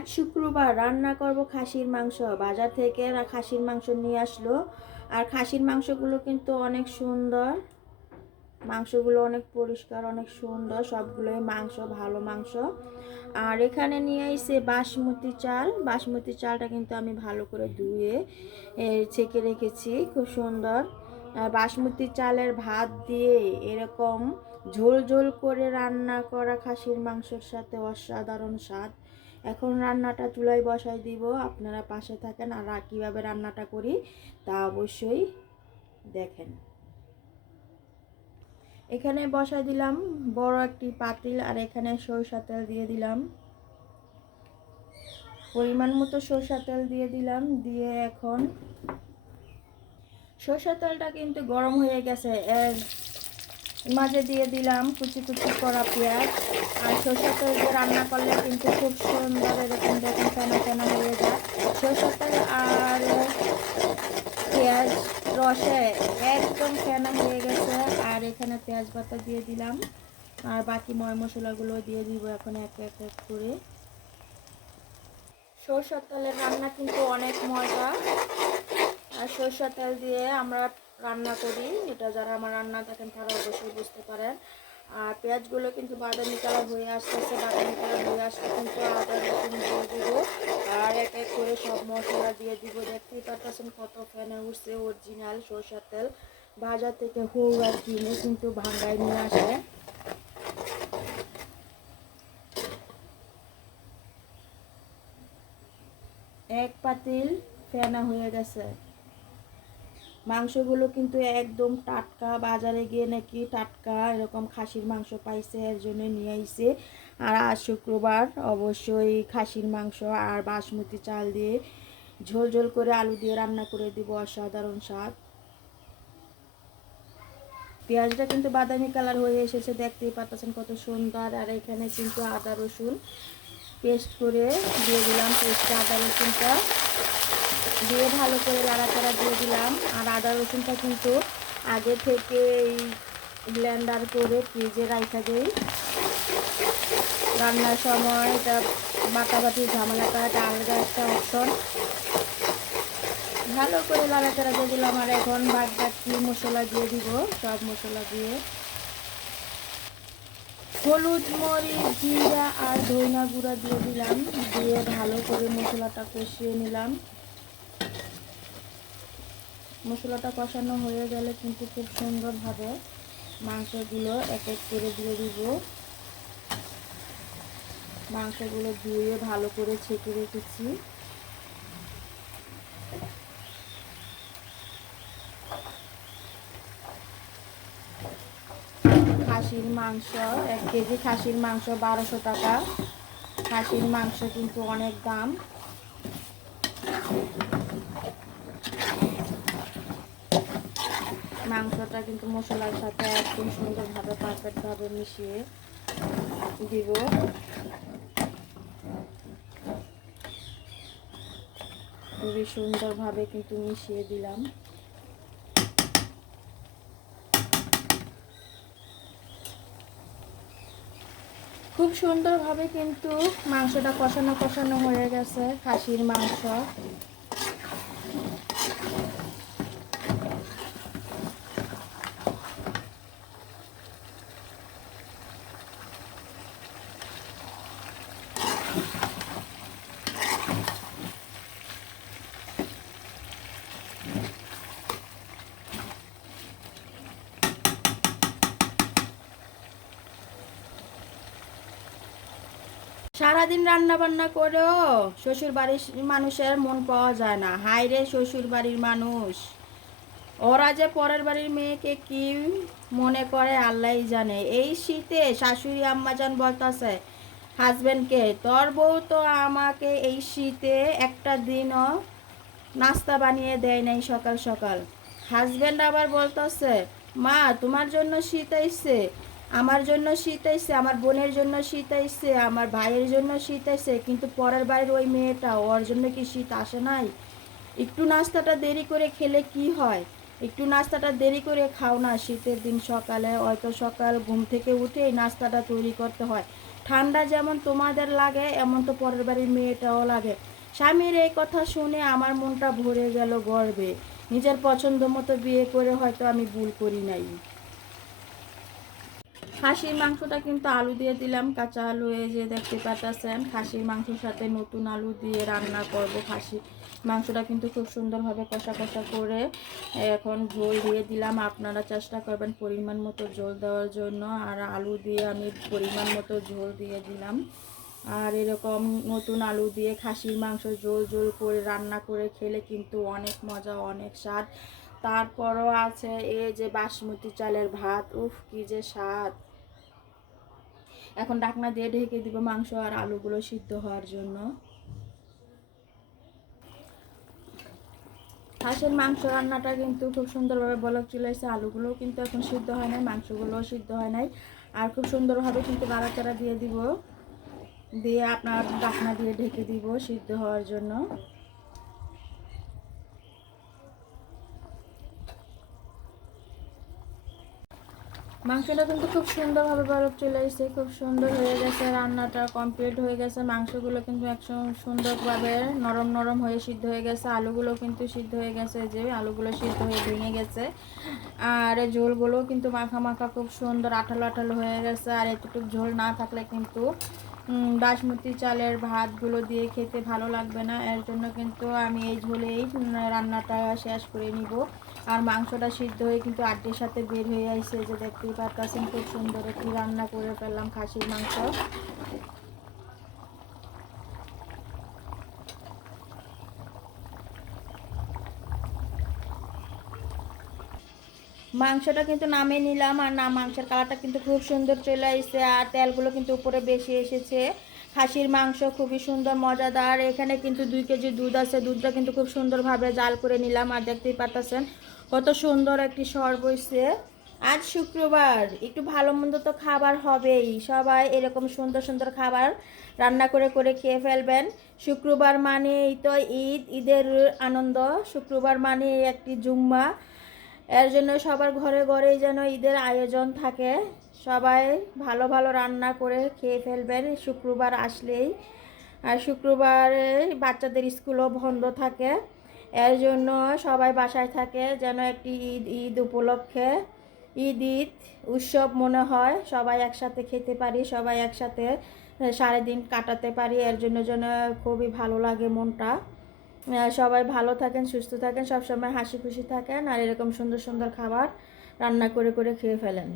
আজ শুক্রবার রান্না করব খাসির মাংস। বাজার থেকে খাসির মাংস নিয়ে আসলো। আর খাসির মাংসগুলো কিন্তু অনেক সুন্দর। মাংসগুলো অনেক পরিষ্কার, অনেক সুন্দর। সবগুলোই মাংস, ভালো মাংস। আর এখানে নিয়ে এসে বাসমতি চাল। বাসমতি চালটা কিন্তু আমি ভালো করে ধুয়ে ছেঁকে রেখেছি। খুব সুন্দর। বাসমতি চালের ভাত দিয়ে এরকম ঝোল ঝোল করে রান্না করা খাসির মাংসের সাথে অসাধারণ স্বাদ। এখন রান্নাটা চুলায় বসাই দিব। আপনারা পাশে থাকেন আর কীভাবে রান্নাটা করি তা অবশ্যই দেখেন। এখানে বসাই দিলাম বড় একটি পাতিল আর এখানে সরিষা তেল দিয়ে দিলাম। পরিমাণ মতো সরষা তেল দিয়ে দিলাম, দিয়ে এখন সরষা তেলটা কিন্তু গরম হয়ে গেছে। মাঝে দিয়ে দিলাম কুচি কুচি করা পেঁয়াজ। আর সরষা তেল দিয়ে রান্না করলে কিন্তু খুব সুন্দর এরকম দেখুন ফেনা ফেনা হয়ে যায়। সরষা তেল আর পেঁয়াজ রসে একদম ফেনা হয়ে গেছে। আর এখানে পেঁয়াজ পাতা দিয়ে দিলাম। আর বাকি ময় মশলাগুলো দিয়ে দিব এখন এক এক এক করে। সরষের তেলের রান্না কিন্তু অনেক মজা। আর সরষের তেল দিয়ে আমরা রান্না করি, এটা যারা আমার রান্না দেখেন তারা অবশ্যই বুঝতে পারেন। আর পেঁয়াজগুলো কিন্তু বাদামি কালার হয়ে আসতেছে, বাদামি কালার হয়ে আসতে কিন্তু আদা, রসুন দিয়ে দিব। আর এক এক করে সব মশলা দিয়ে দিব। দেখতেই পারতেছেন কত ফ্যানে উঠছে অরিজিনাল সরষের তেল। বাজার থেকে হোক আর কিনে কিন্তু ভাঙ্গায় নিয়ে আসে। এক পাতিল ফেনা হয়ে গেছে। মাংসগুলো কিন্তু একদম টাটকা, বাজারে গিয়ে নাকি টাটকা এরকম খাসির মাংস পাইছে, এর জন্য নিয়ে আইছে। আর আজ শুক্রবার অবশ্যই খাসির মাংস আর বাসমতি চাল দিয়ে ঝোল ঝোল করে আলু দিয়ে রান্না করে দিব অসাধারণ স্বাদ। পেঁয়াজটা কিন্তু বাদামি কালার হয়ে এসেছে, দেখতেই পাচ্ছেন কত সুন্দর। আর এখানে কিন্তু আদা রসুন পেস্ট করে দিয়ে দিলাম পেস্ট আদা রসুনটা। দিয়ে ভালো করে লাড়াচাড়া দিয়ে দিলাম। আর আদা রসুনটা কিন্তু আগে থেকে এই ব্লেন্ডার করে ফ্রিজে রাখা দেই। রান্নার সময় এটা বাটাবাটি ঝামেলাটা একটা আলাদা একটা অপশন ভালো করে লাড়াচাড়া দিয়ে দিলাম, আর এখন বাদ বাকি মশলা দিয়ে দিব, সব মশলা দিয়ে। হলুদ, মরিচ, জিরা আর ধইনা গুঁড়া দিয়ে দিলাম, দিয়ে ভালো করে মশলাটা কষিয়ে নিলাম। মশলাটা কষানো হয়ে গেলে কিন্তু খুব সুন্দরভাবে মাংসগুলো এক এক করে দিয়ে দিব। মাংসগুলো ধুয়ে ভালো করে ছেঁকে রেখেছি। খাসির মাংস, এক কেজি খাসির মাংস বারোশো টাকা। খাসির মাংস কিন্তু অনেক দাম। মাংসটা কিন্তু মশলার সাথে একদম সুন্দরভাবে পারফেক্টভাবে মিশিয়ে দিব। খুবই সুন্দরভাবে কিন্তু মিশিয়ে দিলাম। খুব সুন্দরভাবে কিন্তু মাংসটা কষানো কষানো হয়ে গেছে, খাসির মাংস। সারাদিন রান্না বান্না করেও শ্বশুর বাড়ির মানুষের মন পাওয়া যায় না। হাই রে শ্বশুর বাড়ির মানুষ। ওরা যে পরের বাড়ির মেয়েকে কি মনে করে আল্লাহই জানে। এই শীতে শাশুড়ি আম্মাজান বলতাছে হাজবেন্ডকে তোর বউ তো আমাকে এই শীতে একটা দিনও নাস্তা বানিয়ে দেয় নাই সকাল সকাল। হাজবেন্ড আবার বলতেছে, মা, তোমার জন্য শীত আইছে। আমার জন্য শীত আইছে, আমার বোনের জন্য শীত আইছে, আমার ভাইয়ের জন্য শীত আইছে, কিন্তু পরের বাড়ির ওই মেয়েটা, ওর জন্য কি শীত আসে নাই? একটু নাস্তাটা দেরি করে খেলে কি হয়? একটু নাস্তাটা দেরি করে খাও না, শীতের দিন সকালে, হয়তো সকাল ঘুম থেকে উঠে এই নাস্তাটা তৈরি করতে হয়। ঠান্ডা যেমন তোমাদের লাগে, এমন তো পরের বাড়ির মেয়েটাও লাগে। স্বামীর এই কথা শুনে আমার মনটা ভরে গেল গর্বে। নিজের পছন্দ মতো বিয়ে করে হয়তো আমি ভুল করি নাই। খাসির মাংসটা কিন্তু আলু দিয়ে দিলাম, কাঁচা আলু এই যে দেখতে পাচ্ছেন, খাসির মাংসের সাথে নতুন আলু দিয়ে রান্না করব। খাসি মাংসটা কিন্তু খুব সুন্দরভাবে কষা কষা করে এখন ঝোল দিয়ে দিলাম। আপনারা চেষ্টা করবেন পরিমাণ মতো ঝোল দেওয়ার জন্য। আর আলু দিয়ে আমি পরিমাণ মতো ঝোল দিয়ে দিলাম। আর এরকম নতুন আলু দিয়ে খাসির মাংস ঝোল ঝোল করে রান্না করে খেলে কিন্তু অনেক মজা, অনেক স্বাদ। তারপরও আছে এই যে বাসমতি চালের ভাত, উফ, কি যে স্বাদ! এখন ডাকনা দিয়ে ঢেকে দিব মাংস আর আলুগুলো সিদ্ধ হওয়ার জন্য। হাঁসের মাংস রান্নাটা কিন্তু খুব সুন্দরভাবে বলক চলে এসেছে আলুগুলোও কিন্তু এখন সিদ্ধ হয় নাই, মাংসগুলোও সিদ্ধ হয় নাই। আর খুব সুন্দরভাবে কিন্তু নাড়াচাড়া দিয়ে দিব, দিয়ে আপনার ডাকনা দিয়ে ঢেকে দিব সিদ্ধ হওয়ার জন্য। মাংসটা কিন্তু খুব সুন্দরভাবে বরফ চলে এসেছে খুব সুন্দর হয়ে গেছে, রান্নাটা কমপ্লিট হয়ে গেছে। মাংসগুলো কিন্তু একদম সুন্দরভাবে নরম নরম হয়ে সিদ্ধ হয়ে গেছে। আলুগুলো কিন্তু সিদ্ধ হয়ে গেছে যে আলুগুলো সিদ্ধ হয়ে ভেঙে গেছে। আর ঝোলগুলো কিন্তু মাখা মাখা খুব সুন্দর আঠালো আঠালো হয়ে গেছে। আর এতটুকু ঝোল না থাকলে কিন্তু বাসমতি চালের ভাতগুলো দিয়ে খেতে ভালো লাগবে না। এর জন্য কিন্তু আমি এই ঝোলেই রান্নাটা শেষ করে নিব। আর মাংসটা সিদ্ধ হয়ে কিন্তু আড্ডির সাথে বের হয়ে আসছে যে দেখতেই পাচ্ছেন খুব সুন্দর একটি রান্না করে ফেললাম খাসির মাংস। মাংসটা কিন্তু নামিয়ে নিলাম, আর না, মাংসের কালারটা কিন্তু খুব সুন্দর চলে আসছে আর তেলগুলো কিন্তু উপরে বেশি এসেছে। খাসির মাংস খুবই সুন্দর, মজাদার। এখানে কিন্তু দুই কেজি দুধ আছে। দুধটা কিন্তু খুব সুন্দরভাবে জাল করে নিলাম আর দেখতেই পাচ্ছেন কত সুন্দর একটি সর বইছে আজ শুক্রবার, একটু ভালো মন্দ তো খাবার হবেই। সবাই এরকম সুন্দর সুন্দর খাবার রান্না করে করে খেয়ে ফেলবেন। শুক্রবার মানেই তো ঈদ, ঈদের আনন্দ। শুক্রবার মানে একটি জুম্মা। এর জন্য সবার ঘরে ঘরেই যেন ঈদের আয়োজন থাকে। সবাই ভালো ভালো রান্না করে খেয়ে ফেলবেন। শুক্রবার আসলেই, আর শুক্রবারে বাচ্চাদের স্কুলও বন্ধ থাকে। এর জন্য সবাই বাসায় থাকে, যেন একটি ঈদ ঈদ উপলক্ষে। ঈদ ঈদ উৎসব মনে হয়, সবাই একসাথে খেতে পারি, সবাই একসাথে সারাদিন কাটাতে পারি, এর জন্য যেন খুবই ভালো লাগে মনটা। সবাই ভালো থাকেন, সুস্থ থাকেন, সবসময় হাসি খুশি থাকেন, আর এরকম সুন্দর সুন্দর খাবার রান্না করে করে খেয়ে ফেলেন।